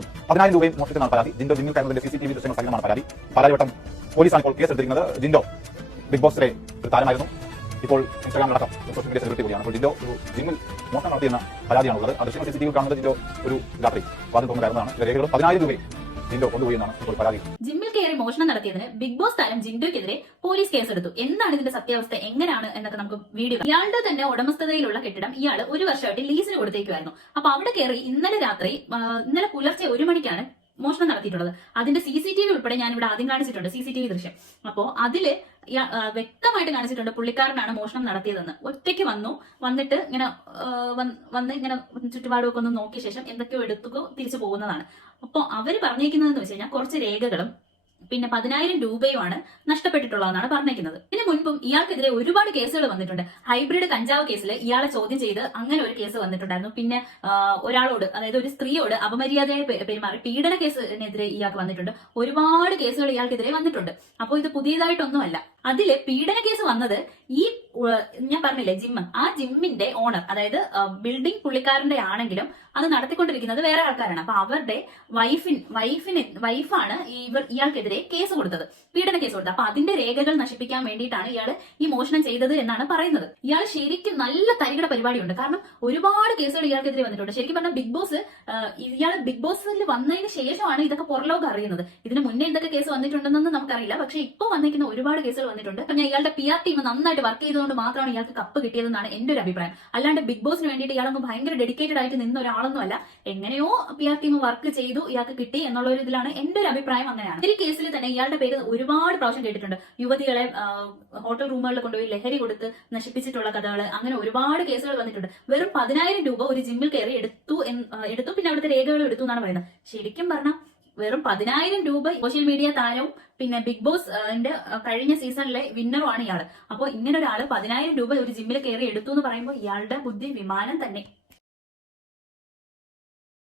10,000 രൂപയും മോഷ്ടിച്ചെന്നാണ് പരാതി. ജിൻഡോ ജിമ്മിൽ കയറുന്നതിന്റെ CCTV ദൃശ്യങ്ങൾ സഹിതമാണ് പരാതി. പാലാരിവട്ടം പോലീസാണ് ഇപ്പോൾ കേസ് എടുത്തിരിക്കുന്നത്. ജിൻഡോ ബിഗ് ബോസിലെ ഒരു താരമായിരുന്നു. ഇപ്പോൾ ഇൻസ്റ്റാഗ്രാമിലടക്കം സോഷ്യൽ മീഡിയ സെലിബ്രിറ്റി കൂടിയാണ്. അപ്പോൾ ജിൻഡോ ഒരു ജിമ്മിൽ മോഷണം നടത്തിയെന്ന പരാതിയാണുള്ളത്. ആ ദൃശ്യങ്ങൾ CCTV കാണുന്നത് ജിൻഡോ ഒരു രാത്രി വാതിൽ തുറന്ന് കയറുന്നതാണ്. രേഖകൾ 10,000 രൂപയും ജിൻഡോ കൊണ്ടുപോയി എന്നാണ് ഇപ്പോൾ പരാതി. ജിമ്മിൽ കയറി മോഷണം നടത്തിയതിന് ബിഗ് ബോസ് താരം ജിൻഡോയ്ക്കെതിരെ പോലീസ് കേസെടുത്തു. എന്താണ് ഇതിന്റെ സത്യാവസ്ഥ, എങ്ങനെയാണ് എന്നൊക്കെ നമുക്ക് വീഡിയോ. ഇയാളുടെ തന്നെ ഉടമസ്ഥതയിലുള്ള കെട്ടിടം ഇയാൾ ഒരു വർഷമായിട്ട് ലീസിന് കൊടുത്തേക്കുമായിരുന്നു. അപ്പൊ അവിടെ കയറി ഇന്നലെ പുലർച്ചെ 1 മണിക്കാണ് മോഷണം നടത്തിയിട്ടുള്ളത്. അതിന്റെ CCTV ഉൾപ്പെടെ ഞാൻ ഇവിടെ ആദ്യം കാണിച്ചിട്ടുണ്ട്, CCTV ദൃശ്യം. അപ്പോ അതില് വ്യക്തമായിട്ട് കാണിച്ചിട്ടുണ്ട് പുള്ളിക്കാരനാണ് മോഷണം നടത്തിയതെന്ന്. ഒറ്റയ്ക്ക് വന്നിട്ട് ഇങ്ങനെ ചുറ്റുപാടുമൊക്കെ ഒന്ന് നോക്കിയ ശേഷം എന്തൊക്കെയോ എടുത്തുകോ തിരിച്ചു പോകുന്നതാണ്. അപ്പോൾ അവര് പറഞ്ഞേക്കുന്നതെന്ന് വെച്ച് കഴിഞ്ഞാൽ കുറച്ച് രേഖകളും പിന്നെ 10,000 രൂപയുമാണ് നഷ്ടപ്പെട്ടിട്ടുള്ളതെന്നാണ് പറഞ്ഞിരിക്കുന്നത്. ഇതിന് മുൻപും ഇയാൾക്കെതിരെ ഒരുപാട് കേസുകൾ വന്നിട്ടുണ്ട്. ഹൈബ്രിഡ് കഞ്ചാവ് കേസിൽ ഇയാളെ ചോദ്യം ചെയ്ത് അങ്ങനെ ഒരു കേസ് വന്നിട്ടുണ്ടായിരുന്നു. പിന്നെ ഒരാളോട്, അതായത് ഒരു സ്ത്രീയോട് അപമര്യാദയായി പെരുമാറി പീഡന കേസിനെതിരെ ഇയാൾക്ക് വന്നിട്ടുണ്ട്. ഒരുപാട് കേസുകൾ ഇയാൾക്കെതിരെ വന്നിട്ടുണ്ട്. അപ്പോൾ ഇത് പുതിയതായിട്ടൊന്നുമല്ല. അതില് പീഡന കേസ് വന്നത് ഈ ഞാൻ പറഞ്ഞില്ലേ ജിമ്മ്, ആ ജിമ്മിന്റെ ഓണർ, അതായത് ബിൽഡിംഗ് പുള്ളിക്കാരന്റെ ആണെങ്കിലും അത് നടത്തിക്കൊണ്ടിരിക്കുന്നത് വേറെ ആൾക്കാരാണ്. അപ്പൊ അവരുടെ വൈഫാണ് ഇയാൾക്കെതിരെ കേസ് കൊടുത്തത്, പീഡന കേസ് കൊടുത്തത്. അപ്പൊ അതിന്റെ രേഖകൾ നശിപ്പിക്കാൻ വേണ്ടിയിട്ടാണ് ഇയാൾ ഈ മോഷണം ചെയ്തത് എന്നാണ് പറയുന്നത്. ഇയാൾ ശരിക്കും നല്ല തരികിട പരിപാടിയുണ്ട്. കാരണം ഒരുപാട് കേസുകൾ ഇയാൾക്കെതിരെ വന്നിട്ടുണ്ട്. ശരിക്കും പറഞ്ഞാൽ ഇയാൾ ബിഗ് ബോസിൽ വന്നതിന് ശേഷമാണ് ഇതൊക്കെ പുറലോകം അറിയുന്നത്. ഇതിന് മുന്നേ എന്തൊക്കെ കേസ് വന്നിട്ടുണ്ടെന്ന് നമുക്കറിയില്ല. പക്ഷെ ഇപ്പൊ വന്നിരിക്കുന്ന ഒരുപാട് കേസുകൾ വന്നിട്ടുണ്ട്. പിന്നെ ഇയാളുടെ PR ടീം നന്നായിട്ട് വർക്ക് ചെയ്തുകൊണ്ട് മാത്രമാണ് ഇയാൾക്ക് കപ്പ് കിട്ടിയതെന്നാണ് എന്റെ ഒരു അഭിപ്രായം. അല്ലാണ്ട് ബിഗ് ബോസിന് വേണ്ടിയിട്ട് ഇയാളൊന്നും ഭയങ്കര ഡെഡിക്കേറ്റഡ് ആയിട്ട് നിന്ന ഒരാളൊന്നുമല്ല. എങ്ങനെയോ PR ടീം വർക്ക് ചെയ്തു, ഇയാൾക്ക് കിട്ടി എന്നുള്ള ഒരു ഇതിലാണ് എന്റെ ഒരു അഭിപ്രായം. അങ്ങനെയാണ്. ഈ കേസിൽ തന്നെ ഇയാളുടെ പേര് ഒരുപാട് പ്രാവശ്യം കേട്ടിട്ടുണ്ട്. യുവതികളെ ഹോട്ടൽ റൂമുകളിൽ കൊണ്ടുപോയി ലഹരി കൊടുത്ത് നശിപ്പിച്ചിട്ടുള്ള കഥകൾ, അങ്ങനെ ഒരുപാട് കേസുകൾ വന്നിട്ടുണ്ട്. വെറും 10,000 രൂപ ഒരു ജിമ്മിൽ കയറി എടുത്തു, പിന്നെ അവിടുത്തെ രേഖകൾ എടുത്തു എന്നാണ് പറയുന്നത്. ശരിക്കും പറഞ്ഞാൽ വെറും 10,000 രൂപ സോഷ്യൽ മീഡിയ താരവും പിന്നെ ബിഗ് ബോസ് കഴിഞ്ഞ സീസണിലെ വിന്നറുമാണ് ഇയാള്. അപ്പോൾ ഇങ്ങനെ ഒരാള് 10,000 രൂപ ഒരു ജിമ്മിൽ കയറി എടുത്തു എന്ന് പറയുമ്പോൾ ഇയാളുടെ ബുദ്ധി വിമാനം തന്നെ.